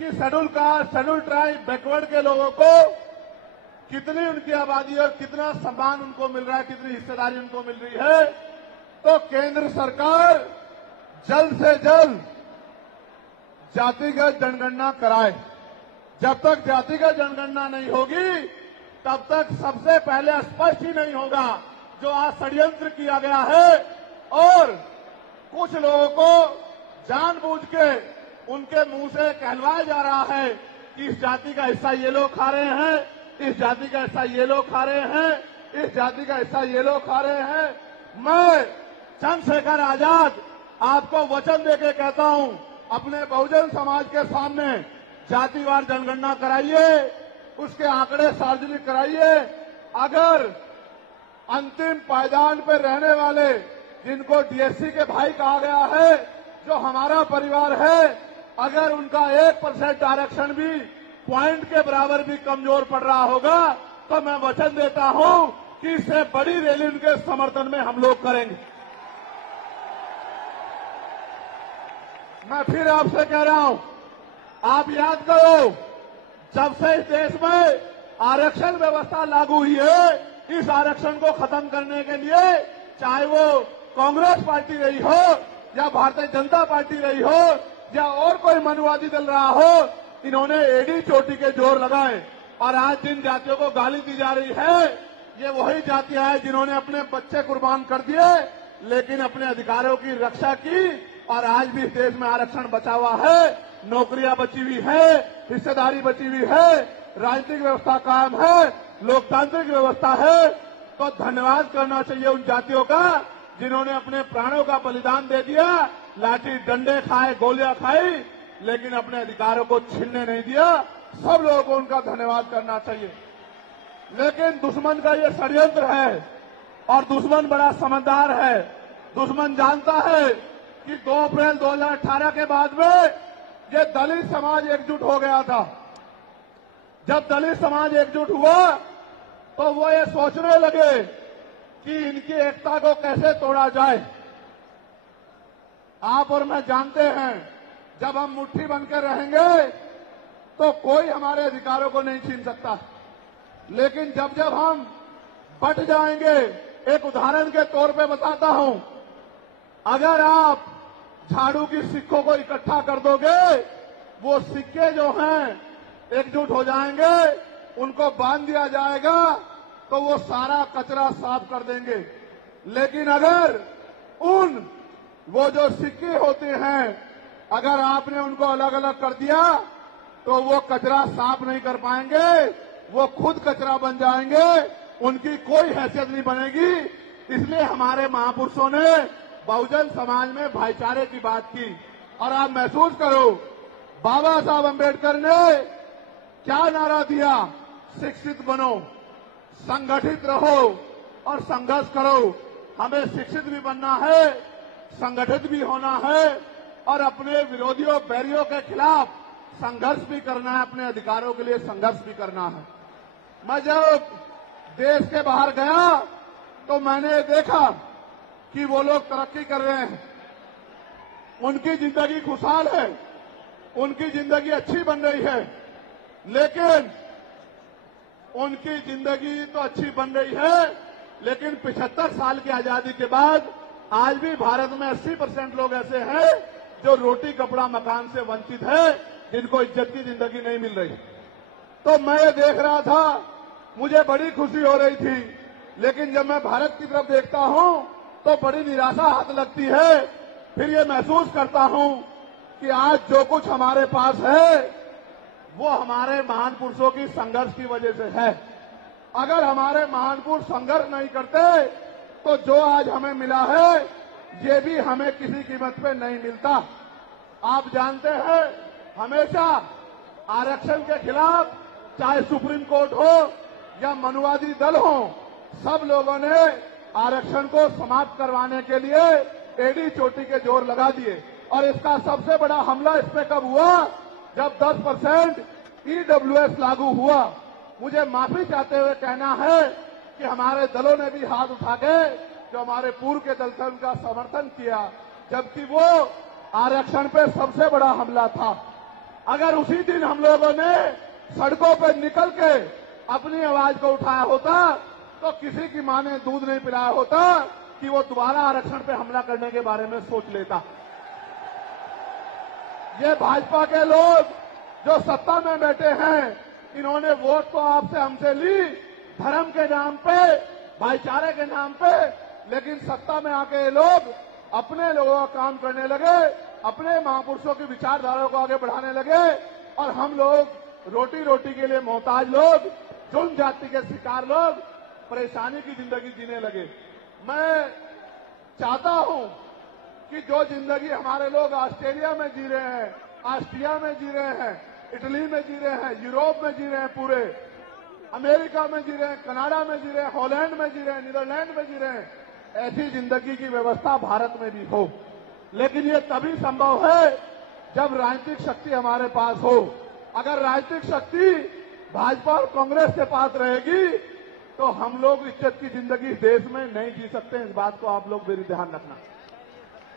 कि schedule caste, schedule tribe, backward के लोगों को कितनी उनकी आबादी और कितना सम्मान उनको मिल रहा है, कितनी हिस्सेदारी उनको मिल रही है। तो केंद्र सरकार जल्द से जल्द जातिगत जनगणना कराए। जब तक जातिगत जनगणना नहीं होगी तब तक सबसे पहले स्पष्ट ही नहीं होगा जो आज षड्यंत्र किया गया है और कुछ लोगों को जानबूझ के उनके मुंह से कहलवाया जा रहा है कि इस जाति का हिस्सा ये लोग खा रहे हैं, इस जाति का हिस्सा ये लोग खा रहे हैं, इस जाति का हिस्सा ये लोग खा रहे हैं। मैं चंद्रशेखर आजाद आपको वचन देके कहता हूं, अपने बहुजन समाज के सामने जातिवार जनगणना कराइए, उसके आंकड़े सार्वजनिक कराइए। अगर अंतिम पायदान पर रहने वाले जिनको डीएससी के भाई कहा गया है, जो हमारा परिवार है, अगर उनका 1% आरक्षण भी पॉइंट के बराबर भी कमजोर पड़ रहा होगा तो मैं वचन देता हूं कि इससे बड़ी रैली उनके समर्थन में हम लोग करेंगे। मैं फिर आपसे कह रहा हूं, आप याद करो, जब से इस देश में आरक्षण व्यवस्था लागू हुई है, इस आरक्षण को खत्म करने के लिए चाहे वो कांग्रेस पार्टी रही हो या भारतीय जनता पार्टी रही हो या और कोई मनुवादी दल रहा हो, इन्होंने एड़ी चोटी के जोर लगाए। और आज जिन जातियों को गाली दी जा रही है, ये वही जातियां हैं जिन्होंने अपने बच्चे कुर्बान कर दिए लेकिन अपने अधिकारों की रक्षा की। और आज भी इस देश में आरक्षण बचा हुआ है, नौकरियां बची हुई है, हिस्सेदारी बची हुई है, राजनीतिक व्यवस्था कायम है, लोकतांत्रिक व्यवस्था है। तो धन्यवाद करना चाहिए उन जातियों का जिन्होंने अपने प्राणों का बलिदान दे दिया, लाठी डंडे खाए, गोलियां खाई, लेकिन अपने अधिकारों को छीनने नहीं दिया। सब लोगों को उनका धन्यवाद करना चाहिए। लेकिन दुश्मन का ये षड्यंत्र है और दुश्मन बड़ा समझदार है। दुश्मन जानता है कि 2 अप्रैल 2018 के बाद में ये दलित समाज एकजुट हो गया था। जब दलित समाज एकजुट हुआ तो वो ये सोचने लगे कि इनकी एकता को कैसे तोड़ा जाए। आप और मैं जानते हैं, जब हम मुट्ठी बनकर रहेंगे तो कोई हमारे अधिकारों को नहीं छीन सकता। लेकिन जब जब हम बट जाएंगे, एक उदाहरण के तौर पे बताता हूं, अगर आप झाड़ू की सिक्कों को इकट्ठा कर दोगे, वो सिक्के जो हैं एकजुट हो जाएंगे, उनको बांध दिया जाएगा तो वो सारा कचरा साफ कर देंगे। लेकिन अगर वो जो सिक्के होते हैं, अगर आपने उनको अलग अलग कर दिया तो वो कचरा साफ नहीं कर पाएंगे, वो खुद कचरा बन जाएंगे, उनकी कोई हैसियत नहीं बनेगी। इसलिए हमारे महापुरुषों ने बहुजन समाज में भाईचारे की बात की। और आप महसूस करो, बाबा साहब अम्बेडकर ने क्या नारा दिया? शिक्षित बनो, संगठित रहो और संघर्ष करो। हमें शिक्षित भी बनना है, संगठित भी होना है और अपने विरोधियों, बैरियों के खिलाफ संघर्ष भी करना है, अपने अधिकारों के लिए संघर्ष भी करना है। मैं जब देश के बाहर गया तो मैंने देखा कि वो लोग तरक्की कर रहे हैं, उनकी जिंदगी खुशहाल है, उनकी जिंदगी अच्छी बन रही है। लेकिन उनकी जिंदगी तो अच्छी बन रही है, लेकिन 75 साल की आजादी के बाद आज भी भारत में 80% लोग ऐसे हैं जो रोटी कपड़ा मकान से वंचित है, जिनको इज्जत की जिंदगी नहीं मिल रही। तो मैं ये देख रहा था, मुझे बड़ी खुशी हो रही थी। लेकिन जब मैं भारत की तरफ देखता हूं तो बड़ी निराशा हाथ लगती है। फिर ये महसूस करता हूं कि आज जो कुछ हमारे पास है वो हमारे महान पुरुषों की संघर्ष की वजह से है। अगर हमारे महान पुरुष संघर्ष नहीं करते तो जो आज हमें मिला है ये भी हमें किसी कीमत पे नहीं मिलता। आप जानते हैं, हमेशा आरक्षण के खिलाफ चाहे सुप्रीम कोर्ट हो या मनुवादी दल हो, सब लोगों ने आरक्षण को समाप्त करवाने के लिए एड़ी चोटी के जोर लगा दिए। और इसका सबसे बड़ा हमला इसमें कब हुआ? जब 10% ईडब्ल्यूएस लागू हुआ। मुझे माफी चाहते हुए कहना है कि हमारे दलों ने भी हाथ उठा के जो हमारे पूर्व के दल थे उनका समर्थन किया, जबकि वो आरक्षण पे सबसे बड़ा हमला था। अगर उसी दिन हम लोगों ने सड़कों पर निकल के अपनी आवाज को उठाया होता तो किसी की मां ने दूध नहीं पिलाया होता कि वो दोबारा आरक्षण पे हमला करने के बारे में सोच लेता। ये भाजपा के लोग जो सत्ता में बैठे हैं, इन्होंने वोट तो आपसे हमसे ली धर्म के नाम पे, भाईचारे के नाम पे, लेकिन सत्ता में आके ये लोग अपने लोगों का काम करने लगे, अपने महापुरुषों की विचारधारा को आगे बढ़ाने लगे और हम लोग रोटी रोटी के लिए मोहताज लोग, जुल्म जाति के शिकार लोग परेशानी की जिंदगी जीने लगे। मैं चाहता हूं कि जो जिंदगी हमारे लोग ऑस्ट्रेलिया में जी रहे हैं, ऑस्ट्रिया में जी रहे हैं, इटली में जी रहे हैं, यूरोप में जी रहे हैं, पूरे अमेरिका में जी रहे हैं, कनाडा में जी रहे हैं, हॉलैंड में जी रहे हैं, नीदरलैंड में जी रहे हैं, ऐसी जिंदगी की व्यवस्था भारत में भी हो। लेकिन ये तभी संभव है जब राजनीतिक शक्ति हमारे पास हो। अगर राजनीतिक शक्ति भाजपा और कांग्रेस के पास रहेगी तो हम लोग इज्जत की जिंदगी देश में नहीं जी सकते। इस बात को आप लोग मेरी ध्यान रखना।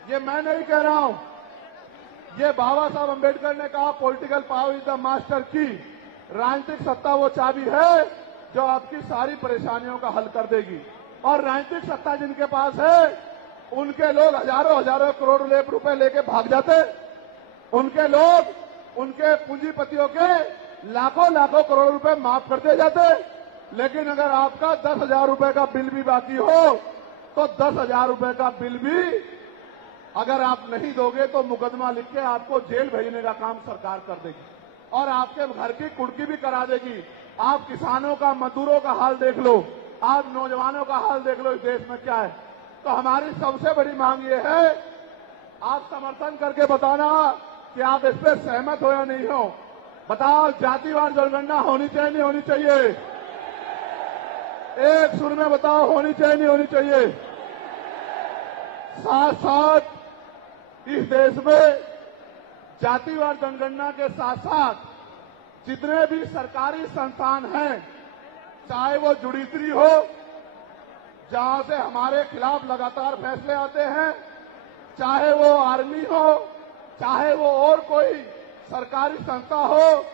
ये मैं नहीं कह रहा हूं, ये बाबा साहब अम्बेडकर ने कहा, political power is the master की। राजनीतिक सत्ता वो चाबी है जो आपकी सारी परेशानियों का हल कर देगी। और राजनीतिक सत्ता जिनके पास है उनके लोग हजारों हजारों करोड़ रुपए लेके भाग जाते। उनके लोग, उनके पूंजीपतियों के लाखों लाखों करोड़ रुपए माफ कर दिए जाते। लेकिन अगर आपका 10,000 रुपए का बिल भी बाकी हो तो 10,000 रुपए का बिल भी अगर आप नहीं दोगे तो मुकदमा लिख के आपको जेल भेजने का काम सरकार कर देगी और आपके घर की कुर्की भी करा देगी। आप किसानों का, मजदूरों का हाल देख लो, आप नौजवानों का हाल देख लो इस देश में क्या है। तो हमारी सबसे बड़ी मांग ये है, आप समर्थन करके बताना कि आप इस पर सहमत हो या नहीं हो। बताओ, जातिवार जनगणना होनी चाहिए नहीं होनी चाहिए? एक सुर में बताओ, होनी चाहिए नहीं होनी चाहिए? साथ साथ इस देश में जातिवार जनगणना के साथ साथ जितने भी सरकारी संस्थान हैं, चाहे वो जुडिशरी हो जहां से हमारे खिलाफ लगातार फैसले आते हैं, चाहे वो आर्मी हो, चाहे वो और कोई सरकारी संस्था हो,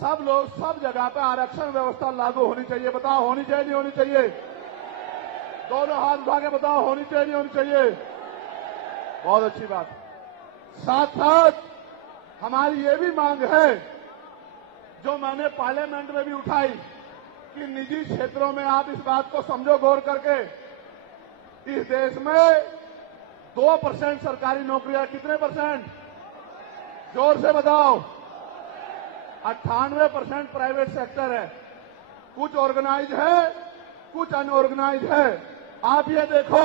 सब लोग सब जगह पे आरक्षण व्यवस्था लागू होनी चाहिए। बताओ, होनी चाहिए नहीं होनी चाहिए? दोनों हाथ उठा के बताओ, होनी चाहिए नहीं होनी चाहिए? बहुत अच्छी बात। साथ साथ हमारी ये भी मांग है जो मैंने पार्लियामेंट में भी उठाई कि निजी क्षेत्रों में आप इस बात को समझो गौर करके, इस देश में 2% सरकारी नौकरियां, कितने परसेंट? जोर से बताओ। 98% प्राइवेट सेक्टर है। कुछ ऑर्गेनाइज है, कुछ अनऑर्गेनाइज है। आप ये देखो,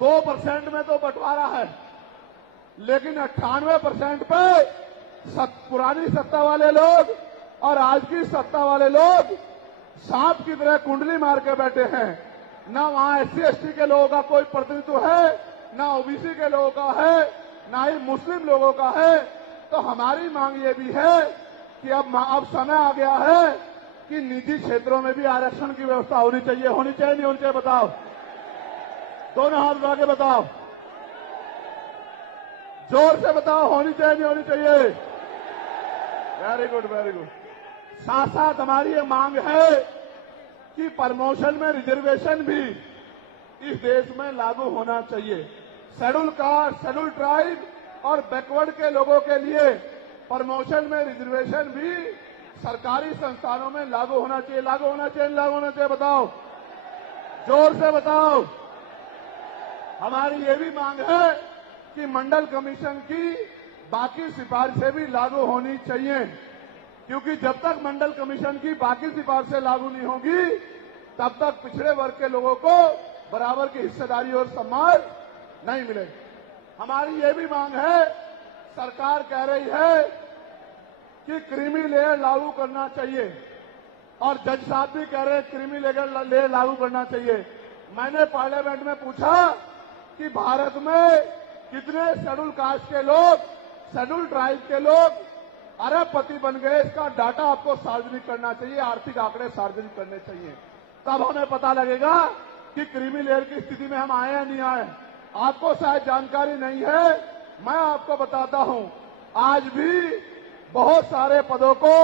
2% में तो बंटवारा है, लेकिन 98% पे पुरानी सत्ता वाले लोग और आज की सत्ता वाले लोग सांप की तरह कुंडली मार के बैठे हैं। ना वहां SC/ST के लोगों का कोई प्रतिनिधित्व है, ना OBC के लोगों का है, ना ही मुस्लिम लोगों का है। तो हमारी मांग ये भी है कि अब समय आ गया है कि निजी क्षेत्रों में भी आरक्षण की व्यवस्था होनी चाहिए। होनी चाहिए नहीं होनी चाहिए? बताओ, दोनों हाथ उठा के बताओ, जोर से बताओ, होनी चाहिए नहीं होनी चाहिए? Very good, very good. साथ साथ हमारी ये मांग है कि प्रमोशन में रिजर्वेशन भी इस देश में लागू होना चाहिए। शेड्यूल कास्ट, शेड्यूल ट्राइब और बैकवर्ड के लोगों के लिए प्रमोशन में रिजर्वेशन भी सरकारी संस्थानों में लागू होना चाहिए। लागू होना चाहिए, लागू होना चाहिए? बताओ, जोर से बताओ। हमारी ये भी मांग है कि मंडल कमीशन की बाकी सिफारिशें भी लागू होनी चाहिए, क्योंकि जब तक मंडल कमीशन की बाकी सिफारिशें लागू नहीं होगी तब तक पिछड़े वर्ग के लोगों को बराबर की हिस्सेदारी और सम्मान नहीं मिलेगी। हमारी ये भी मांग है, सरकार कह रही है कि क्रीमी लेयर लागू करना चाहिए और जज साहब भी कह रहे हैं क्रीमी लेयर लागू करना चाहिए। मैंने पार्लियामेंट में पूछा कि भारत में कितने शेड्यूल कास्ट के लोग, शेड्यूल ट्राइब के लोग अरबपति बन गए, इसका डाटा आपको सार्वजनिक करना चाहिए, आर्थिक आंकड़े सार्वजनिक करने चाहिए। तब हमें पता लगेगा कि क्रीमी लेयर की स्थिति में हम आए या नहीं आए। आपको शायद जानकारी नहीं है, मैं आपको बताता हूं। आज भी बहुत सारे पदों को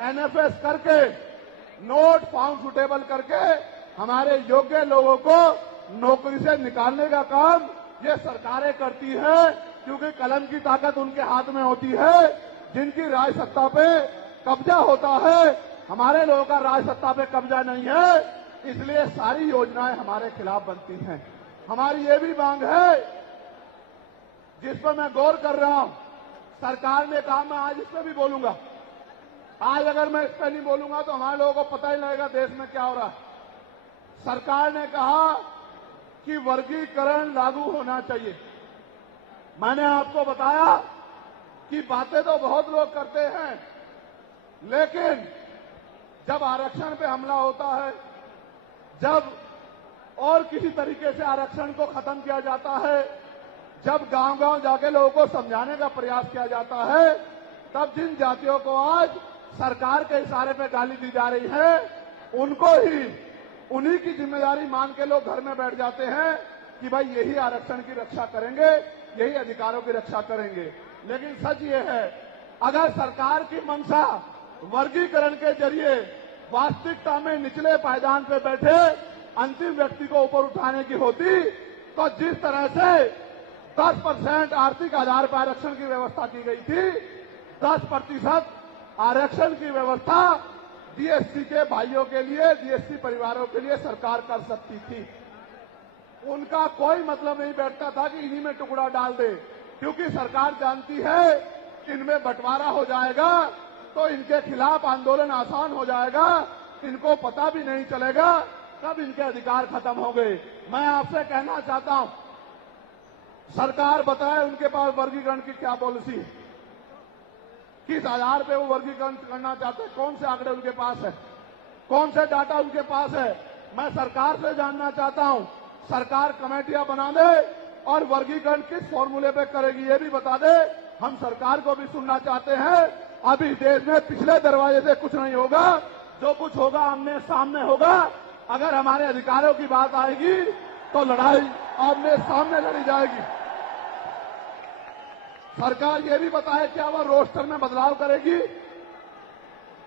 एनएफएस करके, नोट फाउंड सुटेबल करके हमारे योग्य लोगों को नौकरी से निकालने का काम ये सरकारें करती है, क्योंकि कलम की ताकत उनके हाथ में होती है। जिनकी राज सत्ता पे कब्जा होता है, हमारे लोगों का राज सत्ता पे कब्जा नहीं है, इसलिए सारी योजनाएं हमारे खिलाफ बनती हैं। हमारी ये भी मांग है, जिस पर मैं गौर कर रहा हूं, सरकार ने कहा, मैं आज इस पर भी बोलूंगा। आज अगर मैं इस पर नहीं बोलूंगा तो हमारे लोगों को पता ही लगेगा देश में क्या हो रहा है। सरकार ने कहा कि वर्गीकरण लागू होना चाहिए। मैंने आपको बताया कि बातें तो बहुत लोग करते हैं, लेकिन जब आरक्षण पे हमला होता है, जब और किसी तरीके से आरक्षण को खत्म किया जाता है, जब गांव-गांव जाके लोगों को समझाने का प्रयास किया जाता है, तब जिन जातियों को आज सरकार के इशारे पे गाली दी जा रही है, उनको ही उन्हीं की जिम्मेदारी मान के लोग घर में बैठ जाते हैं कि भाई यही आरक्षण की रक्षा करेंगे, यही अधिकारों की रक्षा करेंगे। लेकिन सच ये है, अगर सरकार की मंशा वर्गीकरण के जरिए वास्तविकता में निचले पायदान पे बैठे अंतिम व्यक्ति को ऊपर उठाने की होती, तो जिस तरह से 10% आर्थिक आधार पर आरक्षण की व्यवस्था की गई थी, 10% आरक्षण की व्यवस्था डीएससी के भाइयों के लिए, डीएससी परिवारों के लिए सरकार कर सकती थी। उनका कोई मतलब नहीं बैठता था कि इन्हीं में टुकड़ा डाल दे, क्योंकि सरकार जानती है कि इनमें बंटवारा हो जाएगा तो इनके खिलाफ आंदोलन आसान हो जाएगा, इनको पता भी नहीं चलेगा कब इनके अधिकार खत्म हो गए। मैं आपसे कहना चाहता हूं, सरकार बताए उनके पास वर्गीकरण की क्या पॉलिसी है, किस आधार पे वो वर्गीकरण करना चाहते हैं, कौन से आंकड़े उनके पास है, कौन से डाटा उनके पास है। मैं सरकार से जानना चाहता हूं, सरकार कमेटियां बना दे और वर्गीकरण किस फॉर्मूले पे करेगी ये भी बता दे। हम सरकार को भी सुनना चाहते हैं। अभी देश में पिछले दरवाजे से कुछ नहीं होगा, जो कुछ होगा आमने सामने होगा। अगर हमारे अधिकारों की बात आएगी तो लड़ाई आमने सामने लड़ी जाएगी। सरकार ये भी बताए क्या वह रोस्टर में बदलाव करेगी,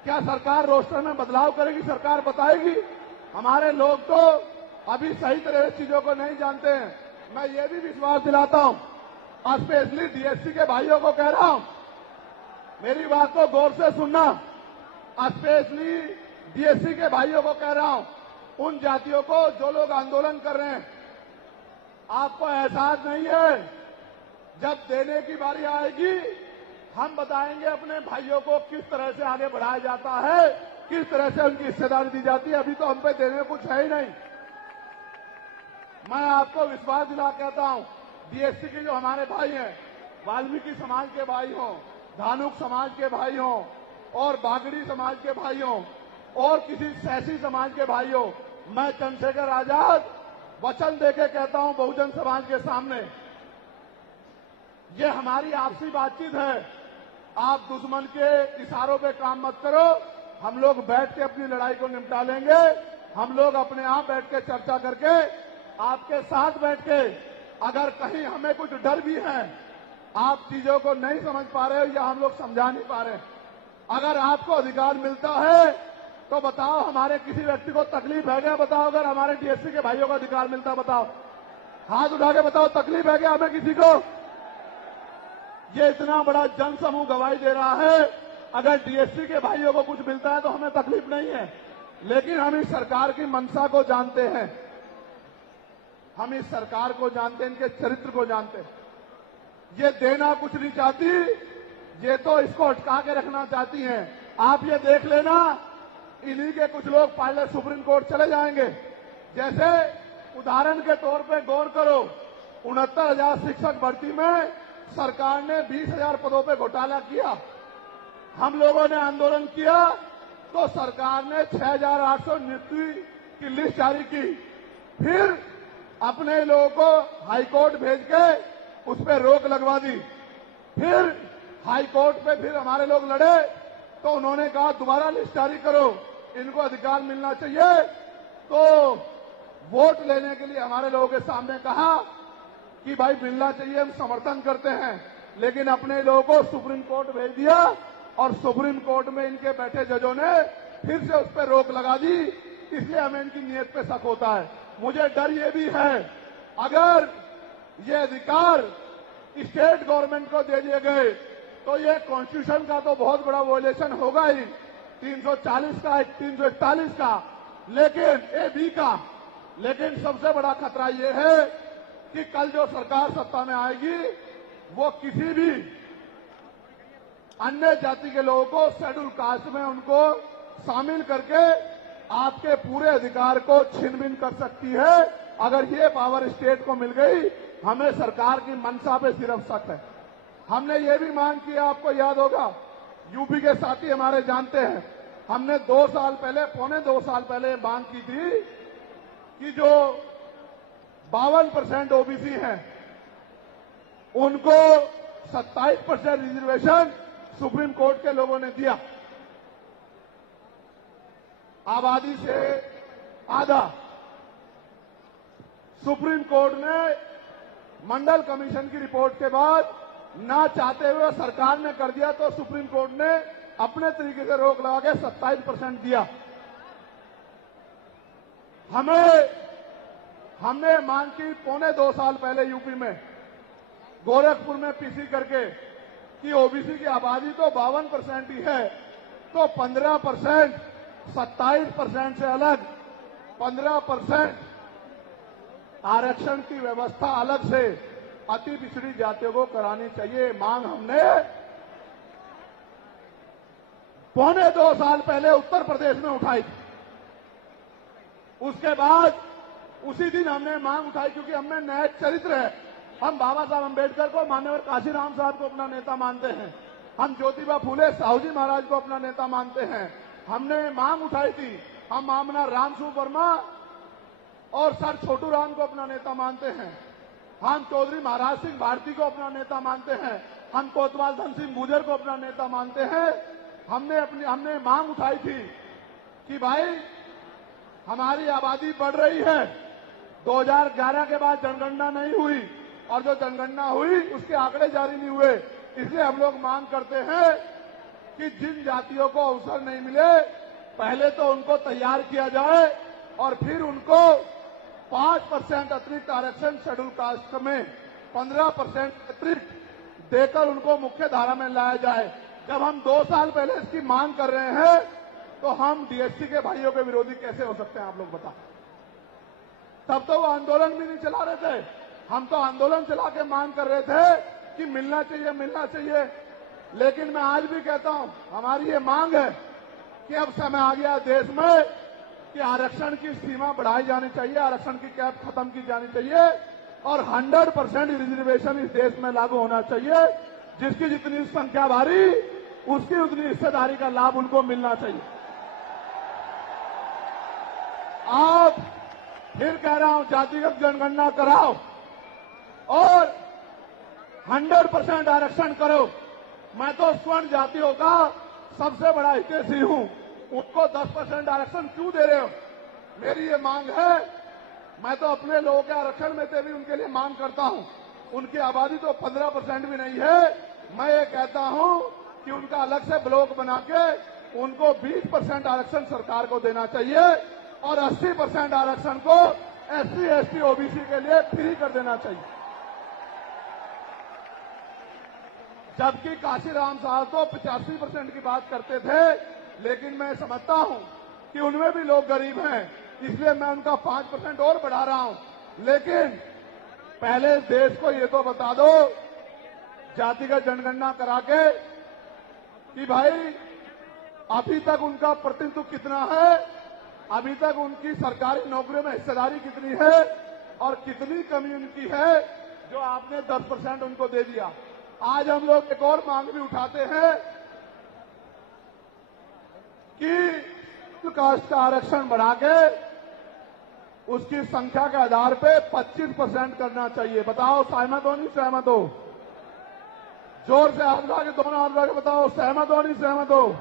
क्या सरकार रोस्टर में बदलाव करेगी, सरकार बताएगी। हमारे लोग तो अभी सही तरह से चीजों को नहीं जानते हैं। मैं ये भी विश्वास दिलाता हूं, स्पेशली डीएससी के भाइयों को कह रहा हूं, मेरी बात को गौर से सुनना। स्पेशली डीएससी के भाइयों को कह रहा हूं, उन जातियों को जो लोग आंदोलन कर रहे हैं, आपको एहसास नहीं है, जब देने की बारी आएगी हम बताएंगे अपने भाइयों को किस तरह से आगे बढ़ाया जाता है, किस तरह से उनकी हिस्सेदारी दी जाती है। अभी तो हम पे देने कुछ है ही नहीं। मैं आपको विश्वास दिला कहता हूं, डीएससी के जो हमारे भाई हैं, वाल्मीकि समाज के भाई हों, धानुक समाज के भाई हों और बागड़ी समाज के भाई हों और किसी सैसी समाज के भाई हों, मैं चंद्रशेखर आजाद वचन देके कहता हूं बहुजन समाज के सामने, ये हमारी आपसी बातचीत है। आप दुश्मन के इशारों पे काम मत करो, हम लोग बैठ के अपनी लड़ाई को निपटा लेंगे। हम लोग अपने आप बैठ के चर्चा करके आपके साथ बैठ के, अगर कहीं हमें कुछ डर भी है, आप चीजों को नहीं समझ पा रहे हो या हम लोग समझा नहीं पा रहे, अगर आपको अधिकार मिलता है तो बताओ, हमारे किसी व्यक्ति को तकलीफ है क्या? बताओ, अगर हमारे डीएससी के भाइयों को अधिकार मिलता, बताओ, हाथ उठा के बताओ, तकलीफ है क्या हमें किसी को? ये इतना बड़ा जनसमूह गवाही दे रहा है, अगर डीएससी के भाइयों को कुछ मिलता है तो हमें तकलीफ नहीं है। लेकिन हम इस सरकार की मंशा को जानते हैं, हम इस सरकार को जानते हैं, इनके चरित्र को जानते हैं। ये देना कुछ नहीं चाहती, ये तो इसको अटका के रखना चाहती हैं। आप ये देख लेना, इन्हीं के कुछ लोग पहले सुप्रीम कोर्ट चले जाएंगे। जैसे उदाहरण के तौर पे गौर करो, 69,000 शिक्षक भर्ती में सरकार ने 20,000 पदों पे घोटाला किया। हम लोगों ने आंदोलन किया तो सरकार ने 6,800 नियुक्ति की लिस्ट जारी की। फिर अपने लोगों को हाईकोर्ट भेज के उस पर रोक लगवा दी। फिर हाईकोर्ट पे फिर हमारे लोग लड़े तो उन्होंने कहा दोबारा लिस्ट जारी करो, इनको अधिकार मिलना चाहिए। तो वोट लेने के लिए हमारे लोगों के सामने कहा कि भाई मिलना चाहिए, हम समर्थन करते हैं, लेकिन अपने लोगों को सुप्रीम कोर्ट भेज दिया और सुप्रीम कोर्ट में इनके बैठे जजों ने फिर से उस पर रोक लगा दी, इसलिए हमें इनकी नीयत पे शक होता है। मुझे डर ये भी है, अगर ये अधिकार स्टेट गवर्नमेंट को दे दिए गए तो ये कॉन्स्टिट्यूशन का तो बहुत बड़ा वॉयलेशन होगा ही, 340 का, 341 का, लेकिन ए का। लेकिन सबसे बड़ा खतरा ये है कि कल जो सरकार सत्ता में आएगी वो किसी भी अन्य जाति के लोगों को शेड्यूल कास्ट में उनको शामिल करके आपके पूरे अधिकार को छीन बीन कर सकती है। अगर ये पावर स्टेट को मिल गई, हमें सरकार की मंशा पे सिर्फ शक है। हमने ये भी मांग की, आपको याद होगा, यूपी के साथी हमारे जानते हैं, हमने 2 साल पहले, पौने 2 साल पहले मांग की थी कि जो 52% ओबीसी हैं उनको 27% रिजर्वेशन सुप्रीम कोर्ट के लोगों ने दिया, आबादी से आधा। सुप्रीम कोर्ट ने मंडल कमीशन की रिपोर्ट के बाद ना चाहते हुए सरकार ने कर दिया, तो सुप्रीम कोर्ट ने अपने तरीके से रोक लगा के 27% दिया। हमने मांग की पौने 2 साल पहले यूपी में गोरखपुर में पीसी करके कि ओबीसी की आबादी तो 52% ही है, तो 15%, 27% से अलग 15% आरक्षण की व्यवस्था अलग से अति पिछड़ी जातियों को करानी चाहिए। मांग हमने पौने 2 साल पहले उत्तर प्रदेश में उठाई थी। उसके बाद उसी दिन हमने मांग उठाई, क्योंकि हमने न्यायिक चरित्र है। हम बाबा साहब अम्बेडकर को, मान्यवर काशीराम साहब को अपना नेता मानते हैं, हम ज्योतिबा फूले साहू जी महाराज को अपना नेता मानते हैं। हमने मांग उठाई थी, हम मामला रामसू वर्मा और सर छोटू राम को अपना नेता मानते हैं, हम चौधरी महाराज सिंह भारती को अपना नेता मानते हैं, हम कोतवाल धन सिंह गुर्जर को अपना नेता मानते हैं। हमने मांग उठाई थी कि भाई हमारी आबादी बढ़ रही है, 2011 के बाद जनगणना नहीं हुई और जो जनगणना हुई उसके आंकड़े जारी नहीं हुए, इसलिए हम लोग मांग करते हैं कि जिन जातियों को अवसर नहीं मिले पहले तो उनको तैयार किया जाए और फिर उनको 5% अतिरिक्त आरक्षण शेड्यूल कास्ट में 15% अतिरिक्त देकर उनको मुख्य धारा में लाया जाए। जब हम 2 साल पहले इसकी मांग कर रहे हैं तो हम डीएससी के भाइयों के विरोधी कैसे हो सकते हैं, आप लोग बताओ। तब तो वो आंदोलन भी नहीं चला रहे थे, हम तो आंदोलन चला के मांग कर रहे थे कि मिलना चाहिए, मिलना चाहिए। लेकिन मैं आज भी कहता हूं, हमारी ये मांग है कि अब समय आ गया देश में कि आरक्षण की सीमा बढ़ाई जानी चाहिए, आरक्षण की कैप खत्म की जानी चाहिए और 100% रिजर्वेशन इस देश में लागू होना चाहिए। जिसकी जितनी संख्या भारी उसकी उतनी हिस्सेदारी का लाभ उनको मिलना चाहिए। आप फिर कह रहा हूं, जातिगत जनगणना कराओ और 100% आरक्षण करो। मैं तो स्वर्ण जातियों का सबसे बड़ा हितैषी हूं, उनको 10% आरक्षण क्यों दे रहे हो? मेरी ये मांग है, मैं तो अपने लोगों के आरक्षण में से भी उनके लिए मांग करता हूं। उनकी आबादी तो 15% भी नहीं है। मैं ये कहता हूं कि उनका अलग से ब्लॉक बना के उनको 20% आरक्षण सरकार को देना चाहिए और 80% आरक्षण को एससी, एसटी, ओबीसी के लिए फ्री कर देना चाहिए। जबकि काशीराम साहब तो 85% की बात करते थे, लेकिन मैं समझता हूं कि उनमें भी लोग गरीब हैं, इसलिए मैं उनका 5% और बढ़ा रहा हूं। लेकिन पहले देश को ये तो बता दो, जातिगत जनगणना करा के, कि भाई अभी तक उनका प्रतिनिधित्व कितना है, अभी तक उनकी सरकारी नौकरियों में हिस्सेदारी कितनी है और कितनी कमी उनकी है जो आपने 10% उनको दे दिया। आज हम लोग एक और मांग भी उठाते हैं कि कास्ट का आरक्षण बढ़ा के उसकी संख्या के आधार पे 25% करना चाहिए। बताओ सहमत हो नहीं सहमत हो? जोर से हाथ उठा के, दोनों हाथ उठा के बताओ सहमत हो नहीं सहमत हो?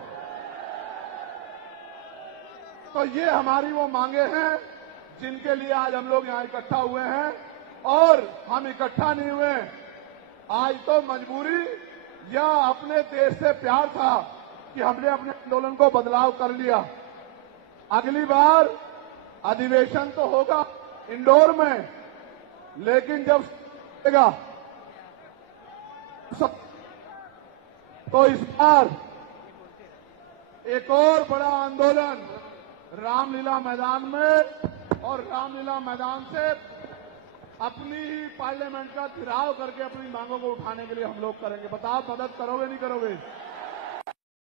तो ये हमारी वो मांगे हैं जिनके लिए आज हम लोग यहां इकट्ठा हुए हैं। और हम इकट्ठा नहीं हुए आज तो मजबूरी या अपने देश से प्यार था कि हमने अपने आंदोलन को बदलाव कर लिया। अगली बार अधिवेशन तो होगा इंदौर में, लेकिन जब तो इस बार एक और बड़ा आंदोलन रामलीला मैदान में, और रामलीला मैदान से अपनी ही पार्लियामेंट का घेराव करके अपनी मांगों को उठाने के लिए हम लोग करेंगे। बताओ मदद करोगे नहीं करोगे?